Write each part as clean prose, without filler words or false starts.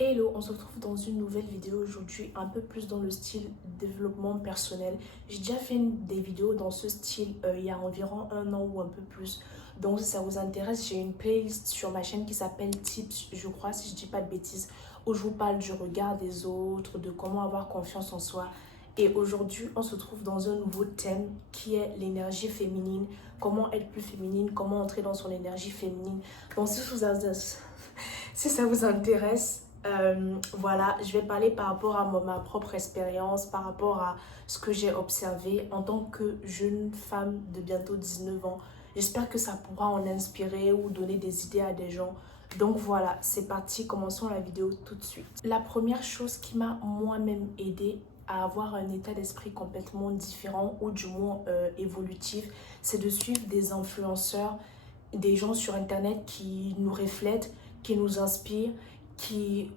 Hello, on se retrouve dans une nouvelle vidéo aujourd'hui, un peu plus dans le style développement personnel. J'ai déjà fait des vidéos dans ce style il y a environ un an ou un peu plus. Donc si ça vous intéresse, j'ai une playlist sur ma chaîne qui s'appelle Tips, je crois, si je dis pas de bêtises, où je vous parle du regard des autres, de comment avoir confiance en soi. Et aujourd'hui, on se trouve dans un nouveau thème qui est l'énergie féminine. Comment être plus féminine, comment entrer dans son énergie féminine. Donc si ça vous intéresse, voilà, je vais parler par rapport à ma propre expérience, par rapport à ce que j'ai observé en tant que jeune femme de bientôt 19 ans. J'espère que ça pourra en inspirer ou donner des idées à des gens. Donc voilà, c'est parti, commençons la vidéo tout de suite. La première chose qui m'a moi-même aidée à avoir un état d'esprit complètement différent ou du moins évolutif, c'est de suivre des influenceurs, des gens sur internet qui nous reflètent, qui nous inspirent, qui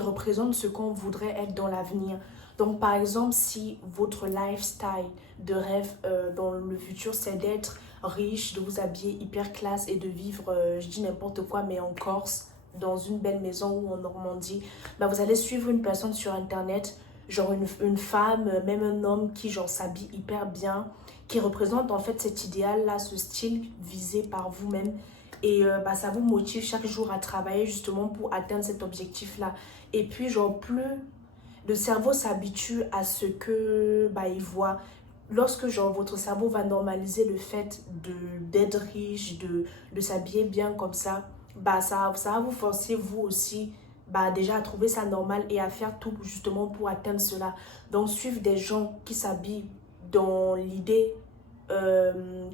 représentent ce qu'on voudrait être dans l'avenir. Donc par exemple, si votre lifestyle de rêve dans le futur, c'est d'être riche, de vous habiller hyper classe et de vivre, je dis n'importe quoi, mais en Corse, dans une belle maison ou en Normandie, bah, vous allez suivre une personne sur internet, genre une femme, même un homme qui genre s'habille hyper bien, qui représente en fait cet idéal-là, ce style visé par vous-même. Et bah, ça vous motive chaque jour à travailler justement pour atteindre cet objectif-là. Et puis, genre, plus le cerveau s'habitue à ce que bah, il voit. Lorsque genre, votre cerveau va normaliser le fait d'être riche, de s'habiller bien comme ça, bah, ça va vous forcer, vous aussi, bah, déjà à trouver ça normal et à faire tout justement pour atteindre cela. Donc, suivre des gens qui s'habillent dans l'idée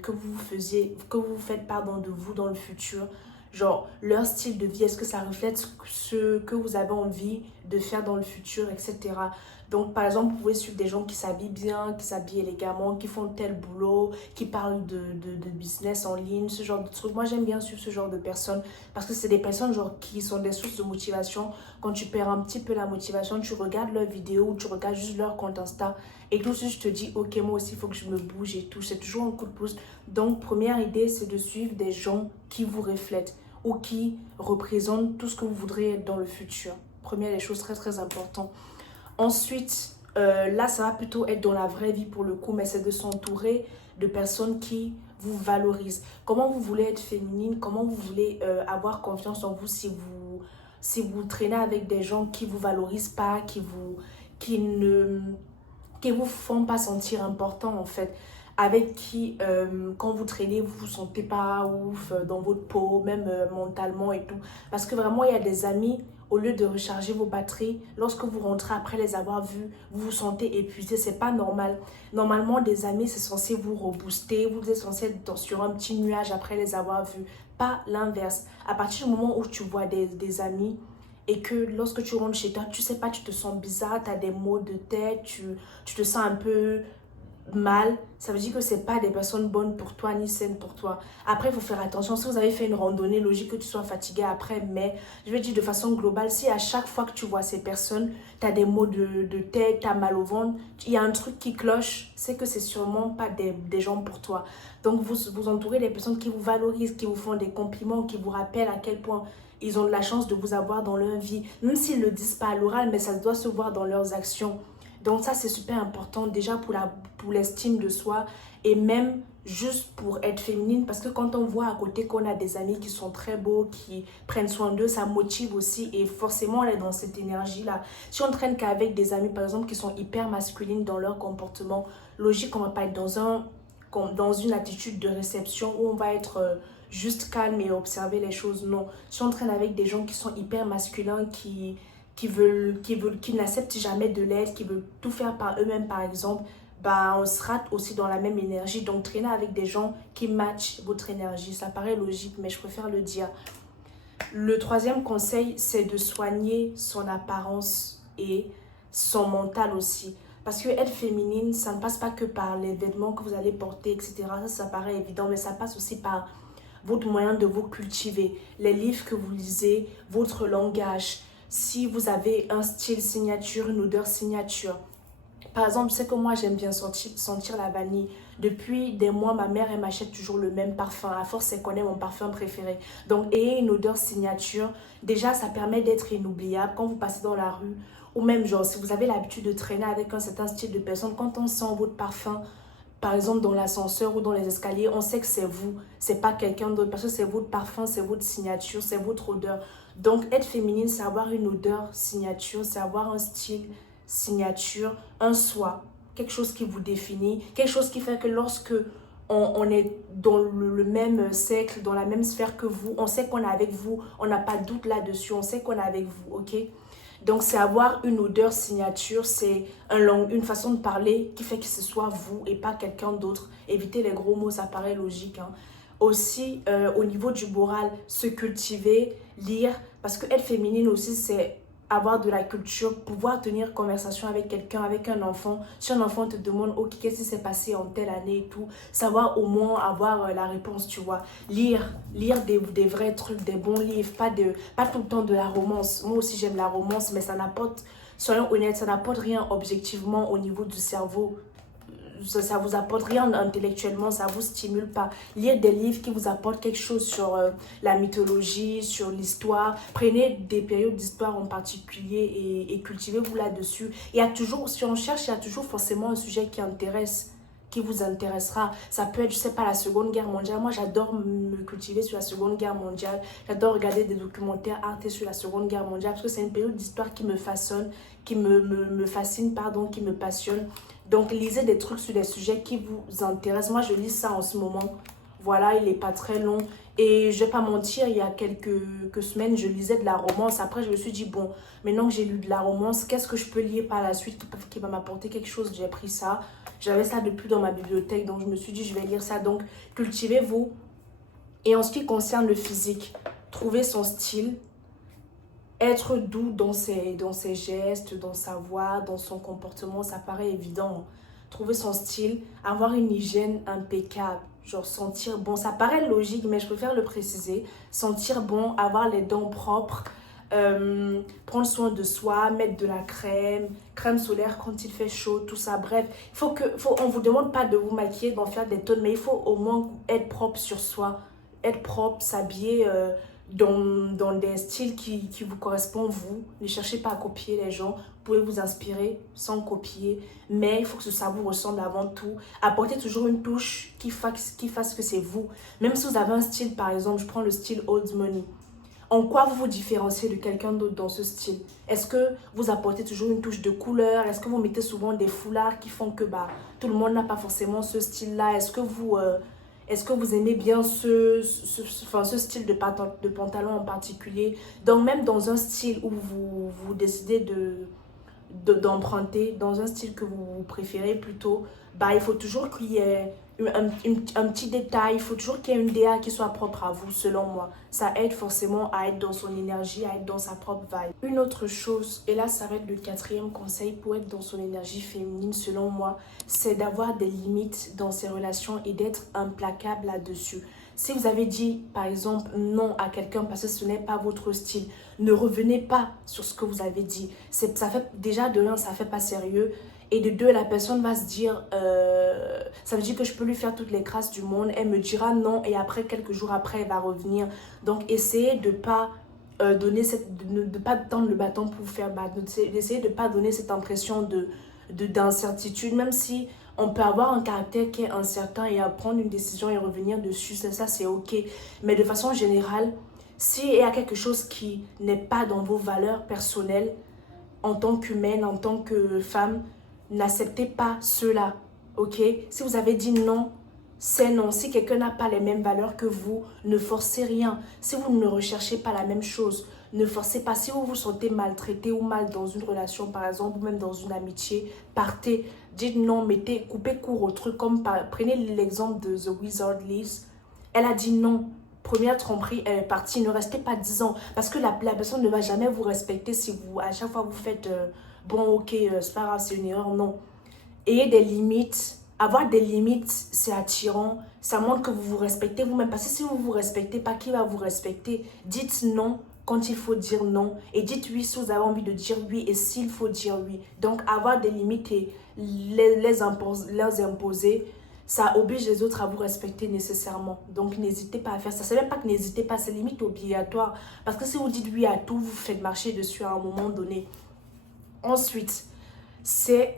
que vous faites pardon, de vous dans le futur, genre leur style de vie, est-ce que ça reflète ce que vous avez envie de faire dans le futur, etc. Donc par exemple, vous pouvez suivre des gens qui s'habillent bien, qui s'habillent élégamment, qui font tel boulot, qui parlent de business en ligne, ce genre de trucs. Moi j'aime bien suivre ce genre de personnes parce que c'est des personnes genre qui sont des sources de motivation. Quand tu perds un petit peu la motivation, tu regardes leurs vidéos ou tu regardes juste leur compte Insta et tout de suite je te dis ok, moi aussi il faut que je me bouge et tout, c'est toujours un coup de pouce. Donc première idée, c'est de suivre des gens qui vous reflètent ou qui représentent tout ce que vous voudrez être dans le futur. Première des choses très très importantes. Ensuite, là ça va plutôt être dans la vraie vie pour le coup, mais c'est de s'entourer de personnes qui vous valorisent. Comment vous voulez être féminine, comment vous voulez avoir confiance en vous si vous traînez avec des gens qui vous valorisent pas, qui ne qui vous font pas sentir important en fait, avec qui quand vous traînez vous vous sentez pas ouf dans votre peau, même mentalement et tout, parce que vraiment il y a des amis, au lieu de recharger vos batteries, lorsque vous rentrez après les avoir vus, vous vous sentez épuisé, c'est pas normal. Normalement des amis c'est censé vous rebooster, vous êtes censé être sur un petit nuage après les avoir vus, pas l'inverse. À partir du moment où tu vois des amis et que lorsque tu rentres chez toi, tu sais pas, tu te sens bizarre, tu as des maux de tête, tu te sens un peu mal, ça veut dire que c'est pas des personnes bonnes pour toi ni saines pour toi. Après, il faut faire attention. Si vous avez fait une randonnée, logique que tu sois fatigué après, mais je vais dire de façon globale, si à chaque fois que tu vois ces personnes, tu as des maux de tête, tu as mal au ventre, il y a un truc qui cloche, c'est que c'est sûrement pas des gens pour toi. Donc, vous entourez des personnes qui vous valorisent, qui vous font des compliments, qui vous rappellent à quel point ils ont de la chance de vous avoir dans leur vie. Même s'ils ne le disent pas à l'oral, mais ça doit se voir dans leurs actions. Donc ça, c'est super important déjà pour l'estime de soi et même juste pour être féminine. Parce que quand on voit à côté qu'on a des amis qui sont très beaux, qui prennent soin d'eux, ça motive aussi. Et forcément, on est dans cette énergie-là. Si on traîne qu'avec des amis, par exemple, qui sont hyper masculines dans leur comportement, logique, on ne va pas être dans une attitude de réception où on va être juste calme et observer les choses. Non. Si on traîne avec des gens qui sont hyper masculins, qui n'acceptent jamais de l'aide, qui veulent tout faire par eux-mêmes, par exemple, bah, on sera aussi dans la même énergie. Donc, traîner avec des gens qui matchent votre énergie, ça paraît logique, mais je préfère le dire. Le troisième conseil, c'est de soigner son apparence et son mental aussi. Parce que être féminine, ça ne passe pas que par les vêtements que vous allez porter, etc. Ça paraît évident, mais ça passe aussi par votre moyen de vous cultiver, les livres que vous lisez, votre langage, si vous avez un style signature, une odeur signature. Par exemple, je sais que moi, j'aime bien sentir la vanille. Depuis des mois, ma mère, elle m'achète toujours le même parfum. À force, elle connaît mon parfum préféré. Donc, ayez une odeur signature. Déjà, ça permet d'être inoubliable. Quand vous passez dans la rue, ou même, genre, si vous avez l'habitude de traîner avec un certain style de personne, quand on sent votre parfum, par exemple, dans l'ascenseur ou dans les escaliers, on sait que c'est vous. C'est pas quelqu'un d'autre. Parce que c'est votre parfum, c'est votre signature, c'est votre odeur. Donc, être féminine, c'est avoir une odeur signature, c'est avoir un style signature, un soi, quelque chose qui vous définit, quelque chose qui fait que lorsque on est dans le même cercle, dans la même sphère que vous, on sait qu'on est avec vous, on n'a pas de doute là-dessus, on sait qu'on est avec vous, ok? Donc, c'est avoir une odeur signature, c'est une façon de parler qui fait que ce soit vous et pas quelqu'un d'autre. Évitez les gros mots, ça paraît logique, hein. Aussi, au niveau du moral, se cultiver, lire, parce que être féminine aussi, c'est avoir de la culture, pouvoir tenir conversation avec quelqu'un, avec un enfant. Si un enfant te demande, ok, qu'est-ce qui s'est passé en telle année et tout, savoir au moins avoir la réponse, tu vois. Lire des vrais trucs, des bons livres, pas tout le temps de la romance. Moi aussi, j'aime la romance, mais ça n'apporte, soyons honnêtes, ça n'apporte rien objectivement au niveau du cerveau. Ça vous apporte rien intellectuellement, ça vous stimule pas. Lire des livres qui vous apportent quelque chose sur la mythologie, sur l'histoire. Prenez des périodes d'histoire en particulier et cultivez-vous là-dessus. Il y a toujours, si on cherche, il y a toujours forcément un sujet qui vous intéressera. Ça peut être, je sais pas, la Seconde Guerre mondiale. Moi, j'adore me cultiver sur la Seconde Guerre mondiale. J'adore regarder des documentaires Arte sur la Seconde Guerre mondiale parce que c'est une période d'histoire qui me façonne, qui me fascine, pardon, qui me passionne. Donc, lisez des trucs sur des sujets qui vous intéressent. Moi, je lis ça en ce moment. Voilà, il n'est pas très long. Et je ne vais pas mentir, il y a quelques semaines, je lisais de la romance. Après, je me suis dit, bon, maintenant que j'ai lu de la romance, qu'est-ce que je peux lire par la suite qui va m'apporter quelque chose? J'ai pris ça. J'avais ça depuis dans ma bibliothèque. Donc, je me suis dit, je vais lire ça. Donc, cultivez-vous. Et en ce qui concerne le physique, trouvez son style. Être doux dans ses gestes, dans sa voix, dans son comportement, ça paraît évident. Trouver son style, avoir une hygiène impeccable, genre sentir bon, ça paraît logique, mais je préfère le préciser. Sentir bon, avoir les dents propres, prendre soin de soi, mettre de la crème solaire quand il fait chaud, tout ça. Bref, on ne vous demande pas de vous maquiller, d'en faire des tonnes, mais il faut au moins être propre sur soi, être propre, s'habiller dans des styles qui vous correspondent, vous. Ne cherchez pas à copier les gens. Vous pouvez vous inspirer sans copier. Mais il faut que ça vous ressemble avant tout. Apportez toujours une touche qui fasse que c'est vous. Même si vous avez un style, par exemple, je prends le style Old Money. En quoi vous vous différenciez de quelqu'un d'autre dans ce style? Est-ce que vous apportez toujours une touche de couleur? Est-ce que vous mettez souvent des foulards qui font que tout le monde n'a pas forcément ce style-là? Est-ce que vous aimez bien ce style de pantalon en particulier? Donc même dans un style où vous décidez d'emprunter, dans un style que vous préférez plutôt, il faut toujours qu'il y ait un petit détail, il faut toujours qu'il y ait une DA qui soit propre à vous, selon moi. Ça aide forcément à être dans son énergie, à être dans sa propre vibe. Une autre chose, et là ça va être le 4e conseil pour être dans son énergie féminine, selon moi, c'est d'avoir des limites dans ses relations et d'être implacable là-dessus. Si vous avez dit, par exemple, non à quelqu'un parce que ce n'est pas votre style, ne revenez pas sur ce que vous avez dit. Ça fait, déjà, de l'un, ça fait pas sérieux. Et de deux, la personne va se dire, ça veut dire que je peux lui faire toutes les grâces du monde. Elle me dira non et après, quelques jours après, elle va revenir. Donc, essayez de pas de pas tendre le bâton pour vous faire battre. Essayez de pas donner cette impression d'incertitude, même si on peut avoir un caractère qui est incertain et à prendre une décision et revenir dessus, ça c'est ok. Mais de façon générale, s'il y a quelque chose qui n'est pas dans vos valeurs personnelles, en tant qu'humaine, en tant que femme, n'acceptez pas cela, ok? Si vous avez dit non, c'est non. Si quelqu'un n'a pas les mêmes valeurs que vous, ne forcez rien. Si vous ne recherchez pas la même chose, ne forcez pas. Si vous vous sentez maltraité ou mal dans une relation, par exemple, ou même dans une amitié, partez. Dites non, coupez court au truc. Prenez l'exemple de The Wizard Liz. Elle a dit non. Première tromperie, elle est partie. Ne restez pas 10 ans. Parce que la personne ne va jamais vous respecter si à chaque fois vous faites bon, ok, c'est pas grave, c'est une erreur. Non. Ayez des limites. Avoir des limites, c'est attirant. Ça montre que vous vous respectez vous-même. Parce que si vous vous respectez pas, qui va vous respecter? Dites non quand il faut dire non. Et dites oui si vous avez envie de dire oui et s'il faut dire oui. Donc, avoir des limites et les imposer, ça oblige les autres à vous respecter nécessairement. Donc, n'hésitez pas à faire ça. C'est même pas que n'hésitez pas, c'est limite obligatoire. Parce que si vous dites oui à tout, vous faites marcher dessus à un moment donné. Ensuite,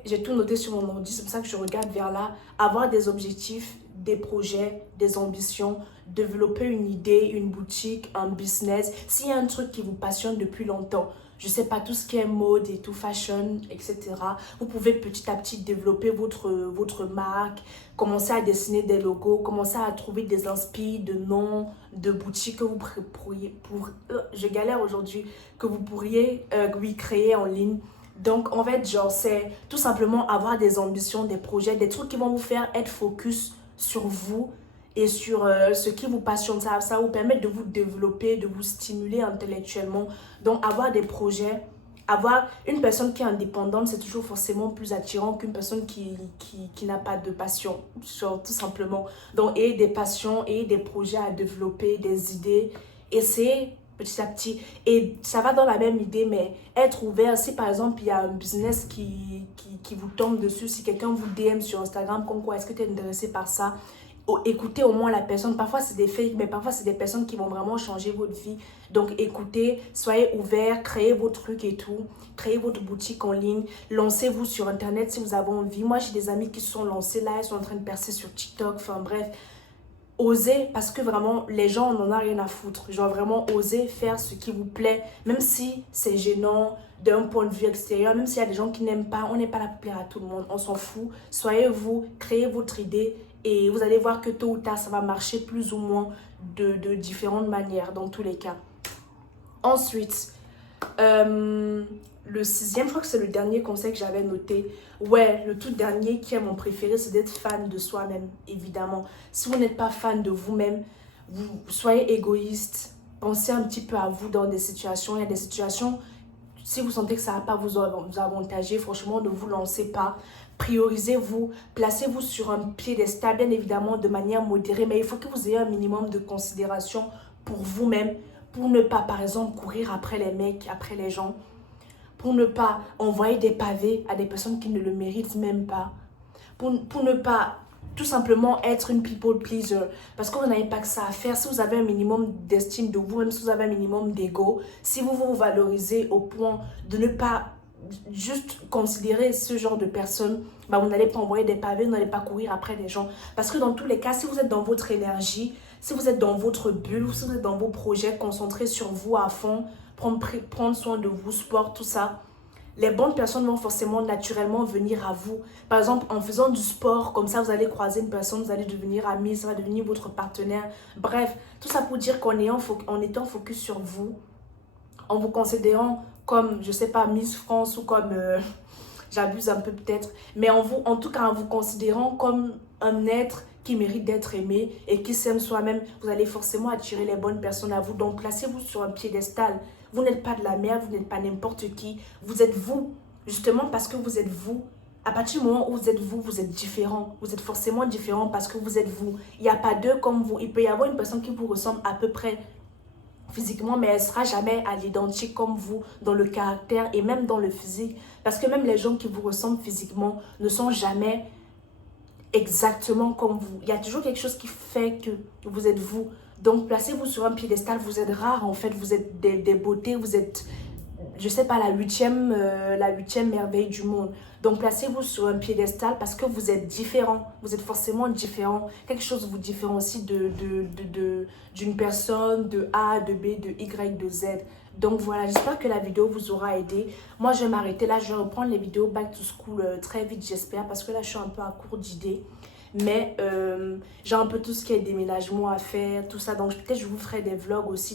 j'ai tout noté sur mon ordi, c'est pour ça que je regarde vers là, avoir des objectifs, des projets, des ambitions, développer une idée, une boutique, un business. S'il y a un truc qui vous passionne depuis longtemps, je sais pas, tout ce qui est mode et tout, fashion, etc. Vous pouvez petit à petit développer votre marque, commencer à dessiner des logos, commencer à trouver des inspi de noms, de boutiques que vous pourriez, je galère aujourd'hui, que vous pourriez créer en ligne. Donc, en fait, genre, c'est tout simplement avoir des ambitions, des projets, des trucs qui vont vous faire être focus sur vous et sur ce qui vous passionne. Ça va vous permettre de vous développer, de vous stimuler intellectuellement. Donc, avoir des projets, avoir une personne qui est indépendante, c'est toujours forcément plus attirant qu'une personne qui n'a pas de passion, genre, tout simplement. Donc, ayez des passions, ayez des projets à développer, des idées. Essayez petit à petit. Et ça va dans la même idée, mais être ouvert. Si par exemple, il y a un business qui vous tombe dessus, si quelqu'un vous DM sur Instagram, comme quoi, est-ce que tu es intéressé par ça? Écoutez au moins la personne. Parfois, c'est des fakes, mais parfois, c'est des personnes qui vont vraiment changer votre vie. Donc, écoutez, soyez ouvert, créez vos trucs et tout. Créez votre boutique en ligne. Lancez-vous sur Internet si vous avez envie. Moi, j'ai des amis qui se sont lancés là. Ils sont en train de percer sur TikTok. Enfin, bref. Osez, parce que vraiment, les gens, on n'en a rien à foutre. Genre vraiment, osez faire ce qui vous plaît, même si c'est gênant d'un point de vue extérieur, même s'il y a des gens qui n'aiment pas, on n'est pas là pour plaire à tout le monde, on s'en fout. Soyez vous, créez votre idée et vous allez voir que tôt ou tard, ça va marcher plus ou moins de différentes manières, dans tous les cas. Ensuite, le sixième, je crois que c'est le dernier conseil que j'avais noté. Ouais, le tout dernier qui est mon préféré, c'est d'être fan de soi-même, évidemment. Si vous n'êtes pas fan de vous-même, vous soyez égoïste. Pensez un petit peu à vous dans des situations. Il y a des situations, si vous sentez que ça ne va pas vous avantager, franchement, ne vous lancez pas. Priorisez-vous, placez-vous sur un piédestal, bien évidemment, de manière modérée. Mais il faut que vous ayez un minimum de considération pour vous-même, pour ne pas, par exemple, courir après les mecs, après les gens, pour ne pas envoyer des pavés à des personnes qui ne le méritent même pas, pour ne pas tout simplement être une people pleaser, parce que vous n'avez pas que ça à faire. Si vous avez un minimum d'estime de vous, même si vous avez un minimum d'ego, si vous vous valorisez au point de ne pas juste considérer ce genre de personnes, bah vous n'allez pas envoyer des pavés, vous n'allez pas courir après les gens. Parce que dans tous les cas, si vous êtes dans votre énergie, si vous êtes dans votre bulle, si vous êtes dans vos projets, concentrés sur vous à fond, prendre soin de vous, sport, tout ça, les bonnes personnes vont forcément naturellement venir à vous. Par exemple, en faisant du sport, comme ça, vous allez croiser une personne, vous allez devenir ami, ça va devenir votre partenaire. Bref, tout ça pour dire qu'en étant focus sur vous, en vous considérant comme, je sais pas, Miss France ou comme, j'abuse un peu peut-être, mais en tout cas, en vous considérant comme un être qui mérite d'être aimé et qui s'aime soi-même, vous allez forcément attirer les bonnes personnes à vous. Donc, placez-vous sur un piédestal. Vous n'êtes pas de la merde, vous n'êtes pas n'importe qui. Vous êtes vous. Justement parce que vous êtes vous. À partir du moment où vous êtes différent. Vous êtes forcément différent parce que vous êtes vous. Il n'y a pas deux comme vous. Il peut y avoir une personne qui vous ressemble à peu près physiquement, mais elle ne sera jamais à l'identique comme vous dans le caractère et même dans le physique. Parce que même les gens qui vous ressemblent physiquement ne sont jamais exactement comme vous. Il y a toujours quelque chose qui fait que vous êtes vous. Donc, placez-vous sur un piédestal. Vous êtes rare, en fait. Vous êtes des beautés. Vous êtes, je sais pas, la huitième merveille du monde. Donc, placez-vous sur un piédestal parce que vous êtes différent. Vous êtes forcément différent. Quelque chose vous différencie d'une personne, de A, de B, de Y, de Z. Donc, voilà. J'espère que la vidéo vous aura aidé. Moi, je vais m'arrêter là. Je vais reprendre les vidéos back to school très vite, j'espère. Parce que là, je suis un peu à court d'idées. Mais j'ai un peu tout ce qui est déménagement à faire, tout ça. Donc peut-être je vous ferai des vlogs aussi.